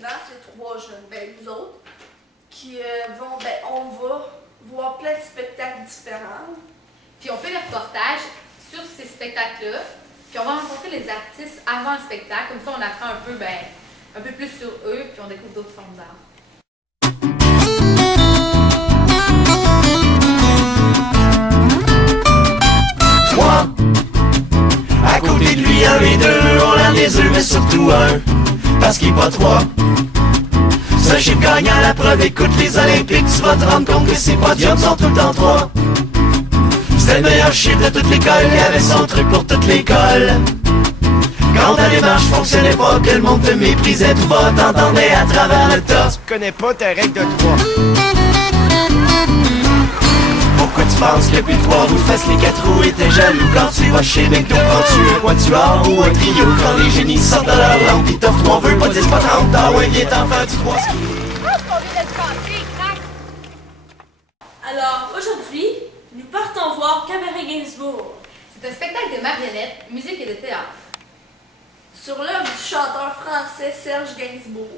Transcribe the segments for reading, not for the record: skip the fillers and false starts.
souvent, c'est trois jeunes, nous autres, qui vont, on va voir plein de spectacles différents. Puis on fait des reportages sur ces spectacles-là, puis on va rencontrer les artistes avant le spectacle, comme ça on apprend un peu plus sur eux, puis on découvre d'autres formes d'art. À côté de lui, un et deux, on l'a les œufs, mais surtout un, parce qu'il est pas trois. C'est un chiffre gagnant, la preuve, écoute les Olympiques, tu vas te rendre compte que ces podiums sont tout le temps trois. C'était le meilleur chiffre de toute l'école, il y avait son truc pour toute l'école. Quand ta démarche fonctionnait pas, que le monde te méprisait, tout bas, t'entendais à travers le tas. Tu connais pas ta règle de trois. Pourquoi tu penses que plus de trois roues fassent les quatre roues et t'es jaloux quand tu vas chez McDo? Prends-tu un quatuor ou un trio? Quand les génies sortent de leur lampe, ils t'offrent 3 vœux, pas 10, pas 30. Ah ouais, viens t'en faire du 3 ski. Alors, aujourd'hui, nous partons voir Cabaret Gainsbourg. C'est un spectacle de marionnettes, musique et de théâtre. Sur l'œuvre du chanteur français Serge Gainsbourg.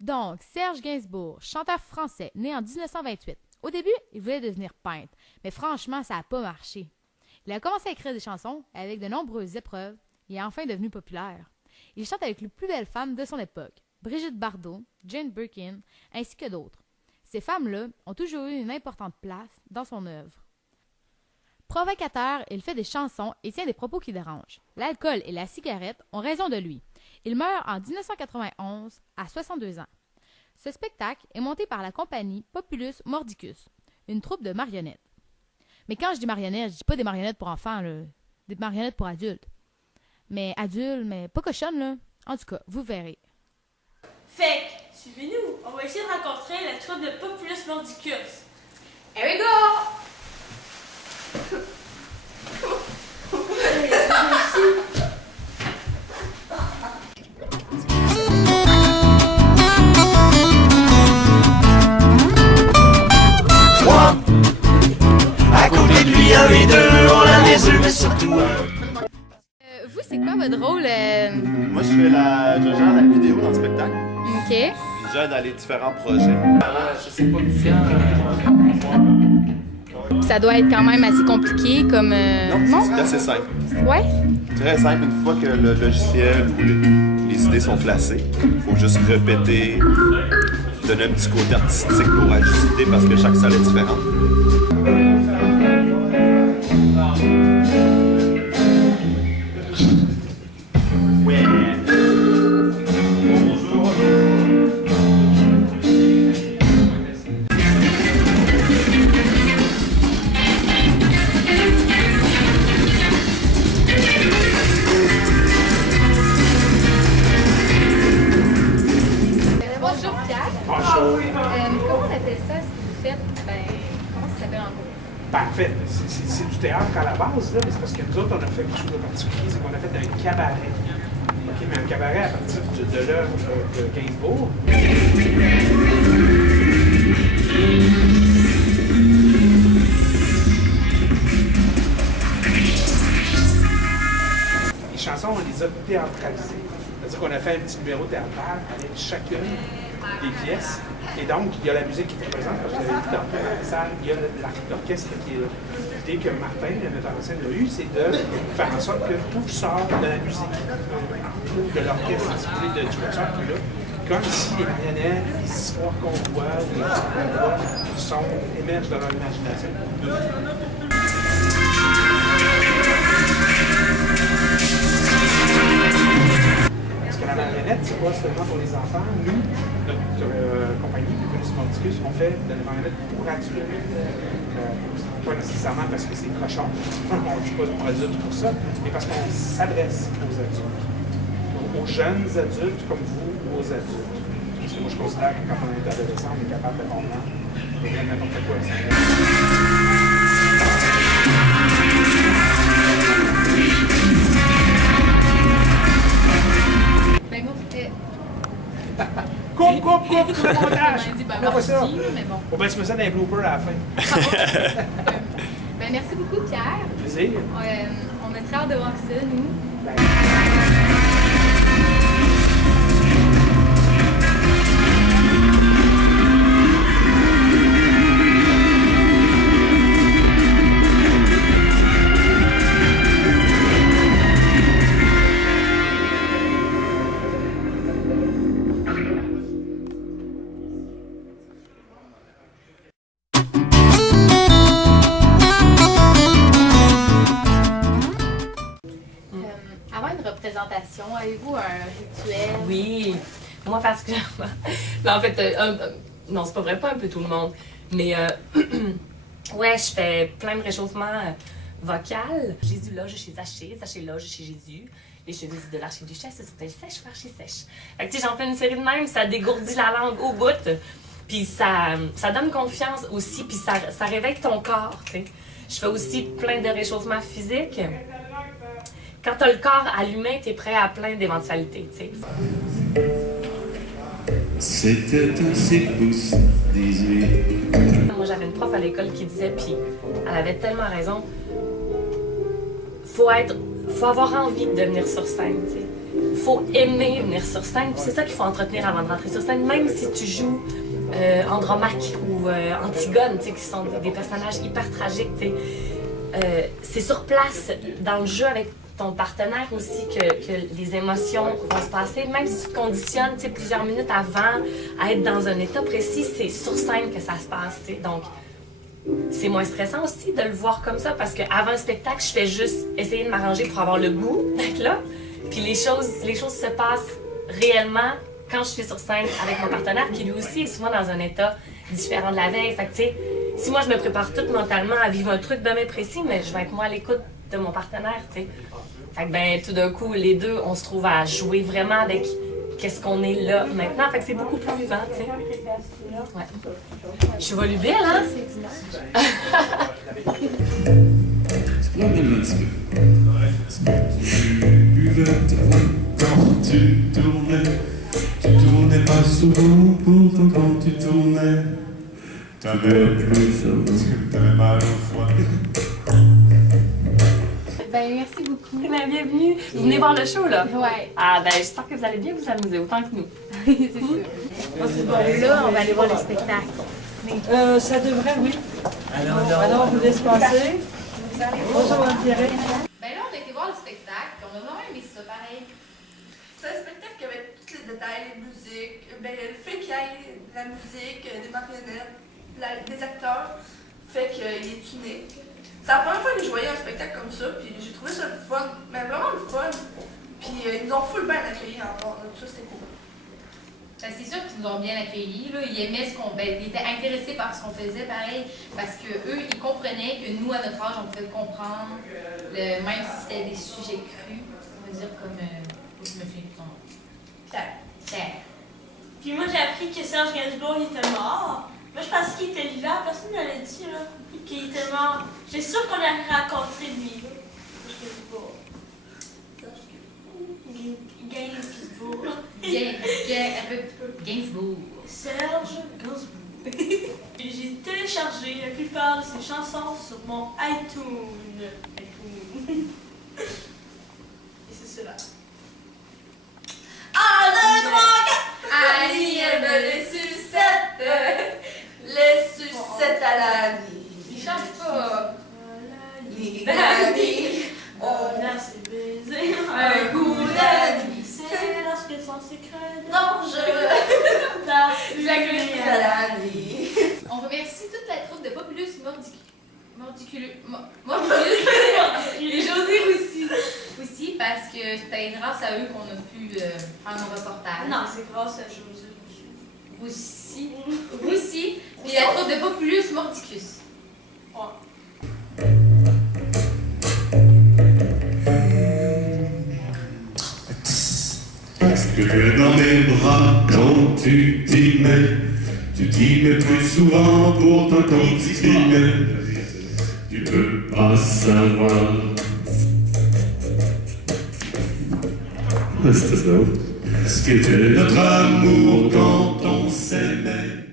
Donc, Serge Gainsbourg, chanteur français, né en 1928. Au début, il voulait devenir peintre, mais franchement, ça n'a pas marché. Il a commencé à écrire des chansons avec de nombreuses épreuves et est enfin devenu populaire. Il chante avec les plus belles femmes de son époque, Brigitte Bardot, Jane Birkin, ainsi que d'autres. Ces femmes-là ont toujours eu une importante place dans son œuvre. Provocateur, il fait des chansons et tient des propos qui dérangent. L'alcool et la cigarette ont raison de lui. Il meurt en 1991 à 62 ans. Ce spectacle est monté par la compagnie Populus Mordicus, une troupe de marionnettes. Mais quand je dis marionnettes, je dis pas des marionnettes pour enfants, là. Des marionnettes pour adultes. Mais adultes, mais pas cochonnes, là. En tout cas, vous verrez. Fait que, suivez-nous, on va essayer de rencontrer la troupe de Populus Mordicus. Here we go! À côté de lui, un et deux, on l'a les œufs, mais surtout un. Vous, c'est quoi votre rôle? Moi, je fais je gère la vidéo dans le spectacle. OK. Puis je gère dans les différents projets. Ça doit être quand même assez compliqué comme... Non, c'est assez simple. Ouais? Très simple. Une fois que le logiciel ou les idées sont placées, il faut juste répéter, donner un petit côté artistique pour ajuster parce que chaque salle est différente. Bonjour Pierre. Bonjour. Comment on appelle ça, ce que vous faites? Comment ça s'appelle en gros? En fait, c'est du théâtre à la base, là, mais c'est parce que nous autres, on a fait quelque chose de particulier, c'est qu'on a fait un cabaret. OK, mais un cabaret à partir de l'œuvre de Gainsbourg. Les chansons, on les a théâtralisées. C'est-à-dire qu'on a fait un petit numéro théâtral avec chacune des pièces. Et donc, il y a la musique qui est présente, parce que vous avez vu tantôt dans la salle, il y a l'orchestre qui est là. L'idée que Martin, le metteur en scène, a eue, c'est de faire en sorte que tout sort de la musique, de l'orchestre, si vous voulez, du concert qui est là. Comme si les marionnettes, les histoires qu'on voit, les histoires qu'on voit, émergent de leur imagination. Parce que la marionnette, c'est pas seulement pour les enfants. Nous, notre compagnie, Populus Mordicus, on fait de la marionnette pour adultes. Pas nécessairement parce que c'est cochon, on ne dit pas pour adultes pour ça, mais parce qu'on s'adresse aux adultes. Aux jeunes adultes comme vous ou aux adultes. Parce que moi, je considère que quand on est adolescent, on est capable de comprendre et de n'importe quoi. Moi, c'était... Coupe, le montage! On m'a dit, Pourquoi ça? merci, mais bon. On va se mettre ça dans les bloopers à la fin. Merci beaucoup, Pierre. Plaisir. On a très hâte de voir ça, nous. Ben. présentation, avez-vous un rituel? Oui, moi particulièrement. Ben, en fait, non, c'est pas vrai, pas un peu tout le monde. Mais ouais, je fais plein de réchauffements vocal. Jésus loge chez Zachée, Zachée loge chez Jésus. Les chemises de l'archiduchesse sont-elles sèches ou archi-sèches? Fait que tu sais, j'en fais une série de même, ça dégourdit la langue au bout. Puis ça donne confiance aussi, puis ça réveille ton corps, tu sais. Je fais aussi plein de réchauffements physiques. Quand t'as le corps allumé, t'es prêt à plein d'éventualités, tu sais. C'était un 6 pouces 18. Moi, j'avais une prof à l'école qui disait, puis elle avait tellement raison, faut avoir envie de venir sur scène, tu sais. Faut aimer venir sur scène, puis c'est ça qu'il faut entretenir avant de rentrer sur scène, même si tu joues Andromaque ou Antigone, tu sais, qui sont des personnages hyper tragiques, tu sais. C'est sur place, dans le jeu avec ton partenaire aussi, que les émotions vont se passer. Même si tu te conditionnes, tu sais, plusieurs minutes avant à être dans un état précis, c'est sur scène que ça se passe, tu sais. Donc, c'est moins stressant aussi de le voir comme ça, parce qu'avant un spectacle, je fais juste essayer de m'arranger pour avoir le goût d'être là. Puis les choses se passent réellement quand je suis sur scène avec mon partenaire, qui lui aussi est souvent dans un état différent de la veille. Fait que, tu sais, si moi je me prépare tout mentalement à vivre un truc bien précis, mais je vais être moi à l'écoute de mon partenaire, tu sais. Fait que, ben, tout d'un coup, les deux, on se trouve à jouer vraiment avec qu'est-ce qu'on est là maintenant. Fait que c'est beaucoup plus vivant, tu sais. Ouais. Je suis volubile, hein? C'est pas même un petit peu. Tu buvais quand tu tournais pas souvent, pourtant quand tu tournais, t'avais plus ça, t'avais mal au foie. Ben, merci beaucoup. Ben, bienvenue. Vous venez voir le show, là? Ouais. Ah, ben, j'espère que vous allez bien vous amuser, autant que nous. C'est sûr. Là, on va aller voir le spectacle. Ça devrait, oui. Alors, vous laisse passer. Bonjour, Pierre. Ben là, on a été voir le spectacle, puis on a vraiment aimé ça, pareil. C'est un spectacle avec tous les détails, les musiques, ben, le fait qu'il y ait de la musique, des marionnettes, des acteurs, fait qu'il est unique. C'est la première fois que je voyais un spectacle comme ça, puis j'ai trouvé ça le fun, mais vraiment le fun. Puis ils nous ont full bien accueillis encore, donc ça c'était cool. Ben, c'est sûr qu'ils nous ont bien accueillis, là. Ils aimaient ce qu'on... Ben, ils étaient intéressés par ce qu'on faisait, pareil, parce qu'eux, ils comprenaient que nous, à notre âge, on pouvait comprendre, même si c'était des sujets crus, on va dire comme... je me souviens plus son nom. Pierre. Puis moi, j'ai appris que Serge Gainsbourg, il était mort. Moi, je pensais qu'il était vivant, personne ne l'avait dit, là. Qu'il était mort. J'ai sûr qu'on a rencontré lui, là. Gainsbourg. Gainsbourg. Serge Gainsbourg. J'ai téléchargé la plupart de ses chansons sur mon iTunes. Et c'est cela. Ah, le drogue! Annie aime les sucettes! Les sucettes à l'Annie. Ils chantent pas. L'Annie, on a ses baisers. un goût d'Annie. C'est lorsque son secret. Non, je veux la gueule à l'Annie. On remercie toute la troupe de Populus Mordiculus et José aussi, parce que c'était grâce à eux qu'on a pu faire nos reportages. Non, c'est grâce à José aussi. Puis la troupe de Populus Mordicus. Est-ce que tu es dans mes bras quand tu t'y mets? Tu t'y mets plus souvent, pourtant quand tu t'y mets, tu peux pas savoir. C'était ça. Est-ce que tu es notre amour quand on s'aimait?